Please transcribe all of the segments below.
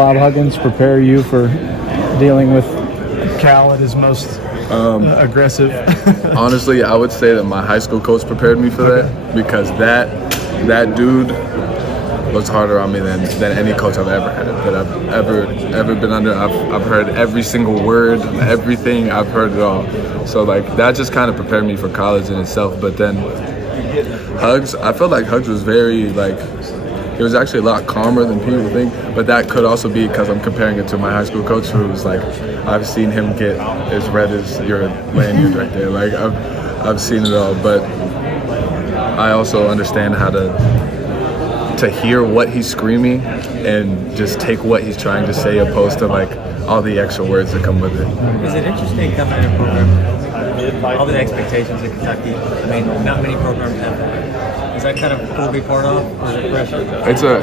Bob Huggins prepare you for dealing with Cal at his most aggressive? Honestly, I would say that my high school coach prepared me for that, because that dude was harder on me than any coach I've ever had, that I've ever been under. I've heard every single word, everything. I've heard it all. So like that just kind of prepared me for college in itself. But then Hugs, I felt like Hugs was very he was actually a lot calmer than people think. But that could also be because I'm comparing it to my high school coach, who was like, I've seen him get as red as your lanyard right there. Like I've seen it all. But I also understand how to hear what he's screaming and just take what he's trying to say, opposed to like all the extra words that come with it. Is it interesting coming in a program, all the expectations in Kentucky? I mean, not many programs have that. Is that kind of cool to be part of, or is it pressure?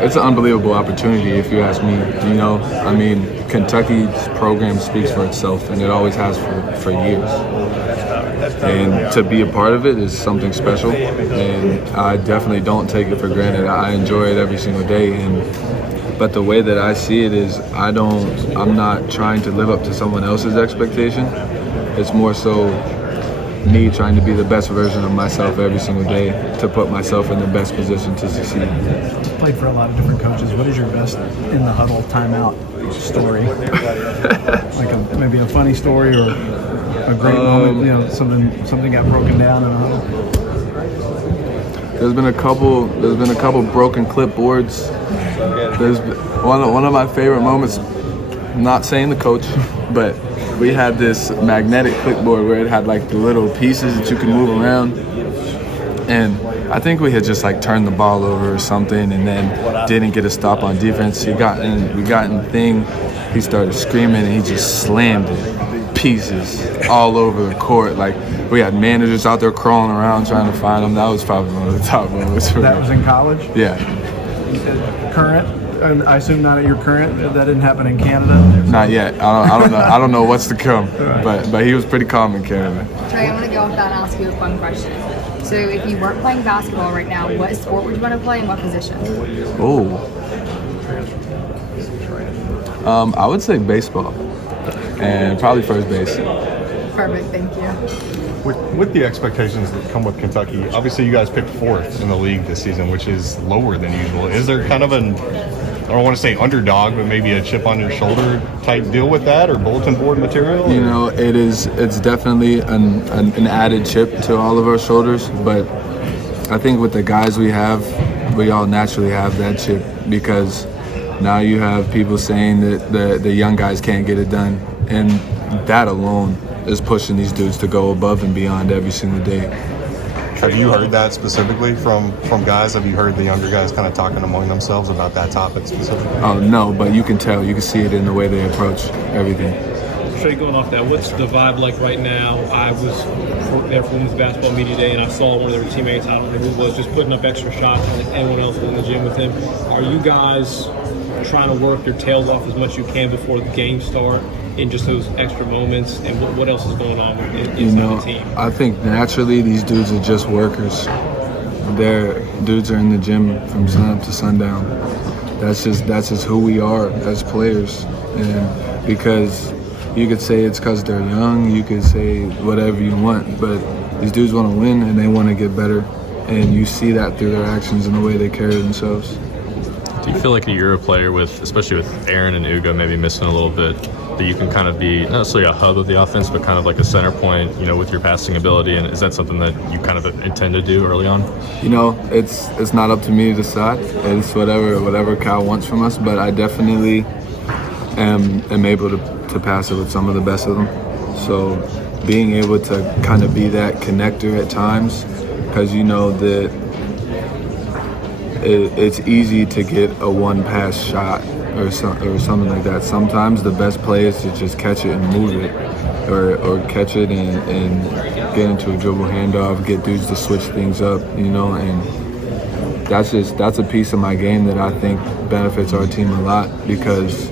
It's an unbelievable opportunity, if you ask me. You know, I mean, Kentucky's program speaks for itself, and it always has for years. And to be a part of it is something special, and I definitely don't take it for granted. I enjoy it every single day, but the way that I see it is I'm not trying to live up to someone else's expectation. It's more so me trying to be the best version of myself every single day, to put myself in the best position to succeed. You've played for a lot of different coaches. What is your best in the huddle timeout story? Like maybe a funny story or a great moment, you know, something got broken down in a huddle. There's been a couple broken clipboards. There's one of my favorite moments, I'm not saying the coach, but we had this magnetic clipboard where it had like the little pieces that you could move around, and I think we had just like turned the ball over or something, and then didn't get a stop on defense. We got in the thing, he started screaming, and he just slammed it. Pieces all over the court. Like, we had managers out there crawling around trying to find them. That was probably one of the top moments for me. That was in college? Yeah. Current? And I assume not at your current? That didn't happen in Canada? Not yet. I don't know. I don't know what's to come. But he was pretty calm in Canada. Trey, I'm going to go off that and ask you a fun question. So if you weren't playing basketball right now, what sport would you want to play and what position? I would say baseball. And probably first base. Perfect, thank you. With the expectations that come with Kentucky, obviously you guys picked 4th in the league this season, which is lower than usual. Is there kind of I don't want to say underdog, but maybe a chip on your shoulder type deal with that, or bulletin board material? You know, it's definitely an added chip to all of our shoulders, but I think with the guys we have, we all naturally have that chip, because now you have people saying that the young guys can't get it done. And that alone is pushing these dudes to go above and beyond every single day. Have you heard that specifically from guys? Have you heard the younger guys kind of talking among themselves about that topic specifically? Oh, no, but you can tell. You can see it in the way they approach everything. Trey, going off that, what's the vibe like right now? I was there for Women's Basketball Media Day, and I saw one of their teammates, I don't know who it was, just putting up extra shots like anyone else was in the gym with him. Are you guys trying to work your tails off as much as you can before the game start in just those extra moments, and what else is going on inside the team? I think naturally these dudes are just workers. Dudes are in the gym from sun up to sundown. That's just who we are as players. And because you could say it's because they're young, you could say whatever you want, but these dudes want to win and they want to get better, and you see that through their actions and the way they carry themselves. Do you feel like you're a player with, especially with Aaron and Ugo maybe missing a little bit, that you can kind of be not necessarily a hub of the offense, but kind of like a center point, you know, with your passing ability? And is that something that you kind of intend to do early on? You know, it's not up to me to decide. It's whatever Cal wants from us, but I definitely am able to pass it with some of the best of them. So being able to kind of be that connector at times, because you know that it's easy to get a one-pass shot or something like that. Sometimes the best play is to just catch it and move it, or catch it and get into a dribble handoff, get dudes to switch things up, you know, and that's a piece of my game that I think benefits our team a lot, because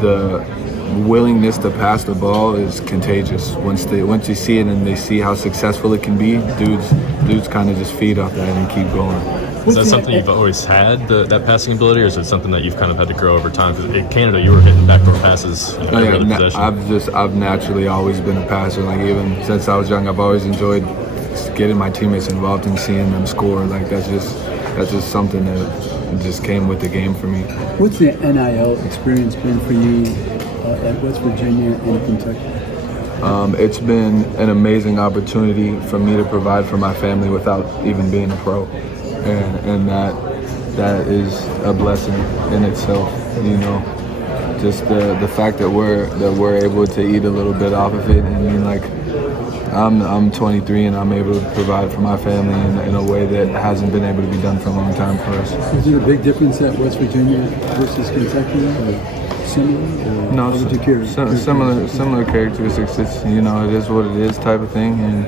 the willingness to pass the ball is contagious. Once you see it and they see how successful it can be, dudes kind of just feed off that and keep going. Is that something you've always had, that passing ability, or is it something that you've kind of had to grow over time? Because in Canada, you were hitting backdoor passes every other possession. I've naturally always been a passer. Like even since I was young, I've always enjoyed getting my teammates involved and seeing them score. Like that's just something that just came with the game for me. What's the NIL experience been for you at West Virginia and Kentucky? It's been an amazing opportunity for me to provide for my family without even being a pro, and that is a blessing in itself. You know, just the fact that we're able to eat a little bit off of it. I mean, like I'm 23 and I'm able to provide for my family in a way that hasn't been able to be done for a long time for us. Is there a big difference at West Virginia versus Kentucky? Or similar? Or no, similar characteristics. It's, you know, it is what it is type of thing, and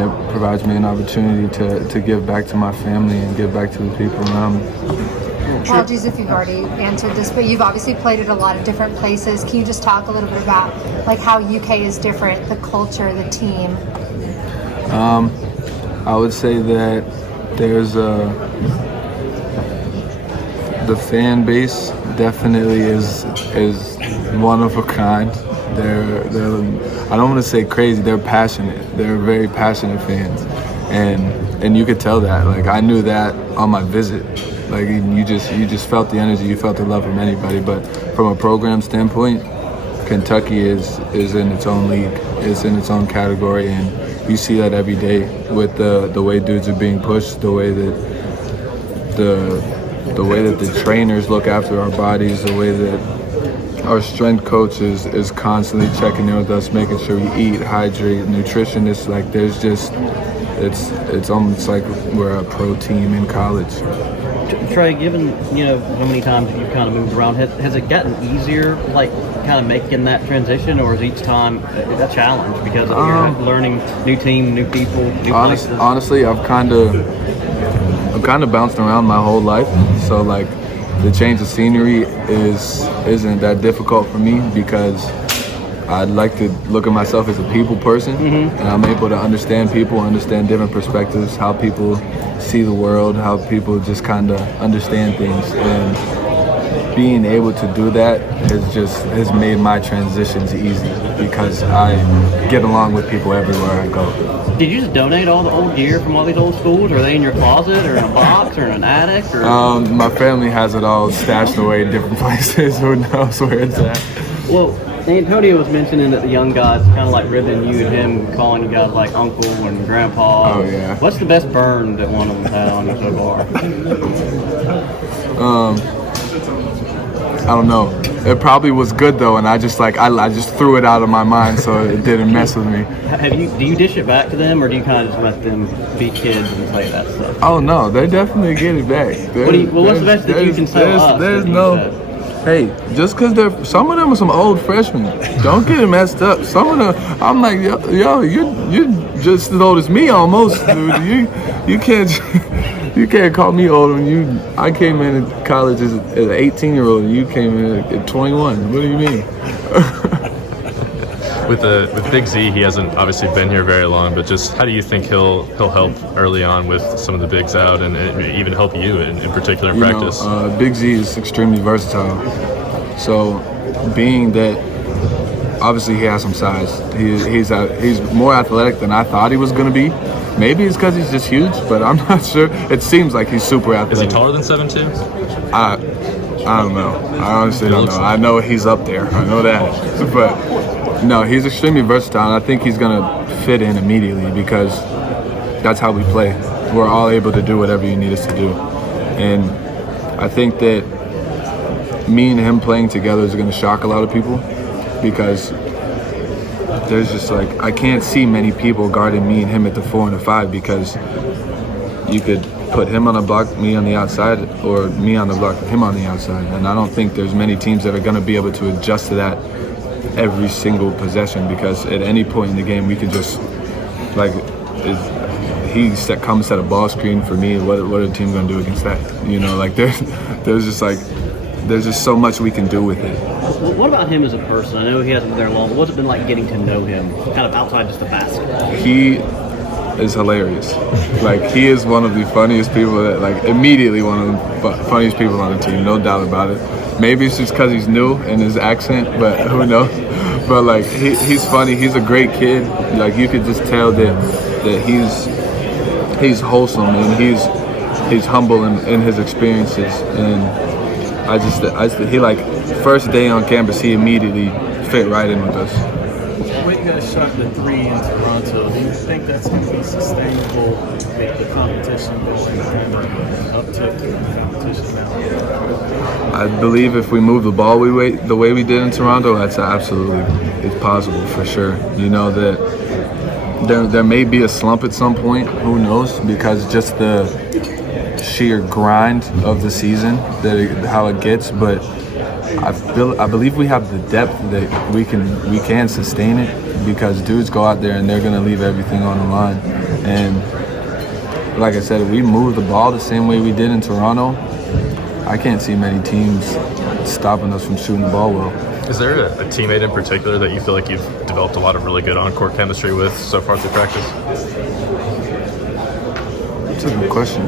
it provides me an opportunity to give back to my family and give back to the people around me. Apologies if you've already answered this, but you've obviously played at a lot of different places. Can you just talk a little bit about like how UK is different, the culture, the team? I would say that there's the fan base definitely is one of a kind. They're I don't want to say crazy. They're passionate. They're very passionate fans, and you could tell that. Like I knew that on my visit. Like you just felt the energy. You felt the love from anybody. But from a program standpoint, Kentucky is in its own league. It's in its own category, and you see that every day with the way dudes are being pushed, the way that the trainers look after our bodies, the way that our strength coach is constantly checking in with us, making sure we eat, hydrate, nutrition. It's like there's just it's almost like we're a pro team in college. Tre, given how many times you've kind of moved around, has it gotten easier, like kind of making that transition, or is each time a challenge because you're learning new team, new people, new places? Honestly, I've kind of bounced around my whole life, so like the change of scenery isn't that difficult for me because I like to look at myself as a people person, and I'm able to understand people, understand different perspectives, how people see the world, how people just kind of understand things, and being able to do that has made my transitions easy because I get along with people everywhere I go. Did you just donate all the old gear from all these old schools? Are they in your closet or in a box or in an attic? Or? My family has it all stashed away in different places. Who knows where it's at? Well, Antonio was mentioning that the young guys kind of like ribbing you and him, calling you guys like uncle and grandpa. Oh, yeah. What's the best burn that one of them had on you so far? I don't know. It probably was good though, and I just threw it out of my mind so it didn't mess with me. Do you dish it back to them, or do you kind of just let them be kids and say that stuff? Oh no, they definitely get it back. What's the best that you can tell us? There's no. Hey, just because some of them are some old freshmen, don't get it messed up. Some of them, I'm like, yo, you're just as old as me almost, dude. You can't call me old when I came in college as an 18-year-old and you came in at 21. What do you mean? With Big Z, he hasn't obviously been here very long, but just how do you think he'll help early on with some of the bigs out and even help you in particular in practice? Big Z is extremely versatile. So being that obviously he has some size, he's more athletic than I thought he was going to be. Maybe it's because he's just huge, but I'm not sure. It seems like he's super athletic. Is he taller than 7'2"? I don't know. I honestly don't know. I know he's up there. I know that. But no, he's extremely versatile, and I think he's going to fit in immediately because that's how we play. We're all able to do whatever you need us to do. And I think that me and him playing together is going to shock a lot of people because there's just like, I can't see many people guarding me and him at the 4 and the 5 because you could put him on a block, me on the outside, or me on the block, him on the outside. And I don't think there's many teams that are going to be able to adjust to that every single possession because at any point in the game we could just, like, comes set a ball screen for me, what are the team going to do against that? Like there's just so much we can do with it. What about him as a person? I know he hasn't been there long. What's it been like getting to know him, kind of outside just the basketball? is hilarious. Like, he is one of the funniest people that, like, immediately one of the funniest people on the team, no doubt about it. Maybe it's just because he's new and his accent, but who knows? But, like, he's funny. He's a great kid. Like, you could just tell that he's wholesome and he's humble in his experiences. And I just he, like, first day on campus, he immediately fit right in with us. When you guys shot the 3 in Toronto, do you think that's going to be sustainable with the competition going and uptick in the competition now? I believe if we move the ball the way we did in Toronto, that's absolutely, it's possible for sure. You know, that there may be a slump at some point, who knows, because just the sheer grind of the season, how it gets, but I believe we have the depth that we can sustain it, because dudes go out there and they're gonna leave everything on the line. And like I said, if we move the ball the same way we did in Toronto, I can't see many teams stopping us from shooting the ball well. Is there a teammate in particular that you feel like you've developed a lot of really good on-court chemistry with so far through practice? That's a good question.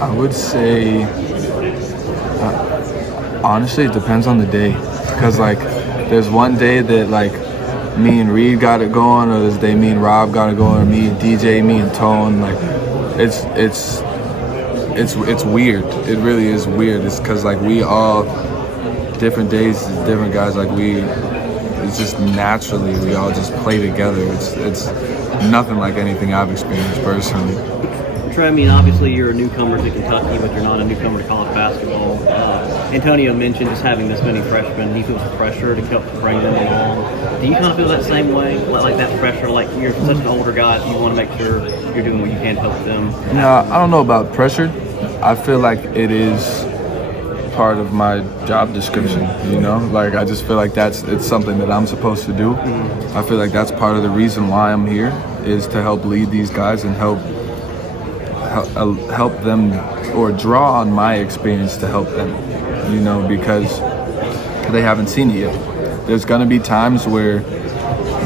I would say, honestly, it depends on the day. Because, like, there's one day that, like, me and Reed got it going, or this day me and Rob got it going, or me and DJ, me and Tone. Like, it's weird. It really is weird. It's because, like, we all, different days, different guys, like, it's just naturally, we all just play together. It's nothing like anything I've experienced personally. Tre, I mean, obviously you're a newcomer to Kentucky, but you're not a newcomer to college basketball. Antonio mentioned just having this many freshmen. He feels the pressure to help bring them along. Do you kind of feel that same way? Like that pressure, like you're such an older guy, you want to make sure you're doing what you can to help them? No, I don't know about pressure. I feel like it is part of my job description, you know? Like, I just feel like it's something that I'm supposed to do. I feel like that's part of the reason why I'm here, is to help lead these guys and help them, or draw on my experience to help them, you know, because they haven't seen it yet. There's gonna be times where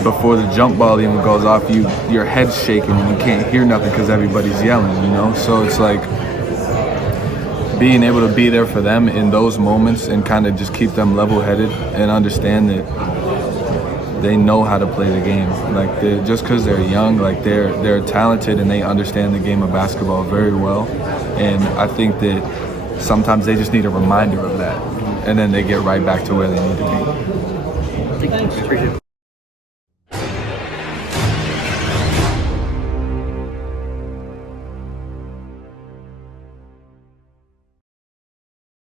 before the jump ball even goes off, your head's shaking and you can't hear nothing because everybody's yelling, you know? So it's like being able to be there for them in those moments and kind of just keep them level-headed and understand that they know how to play the game. Like, just because they're young, like, they're talented and they understand the game of basketball very well. And I think that sometimes they just need a reminder of that, and then they get right back to where they need to be. Thank you. Appreciate it.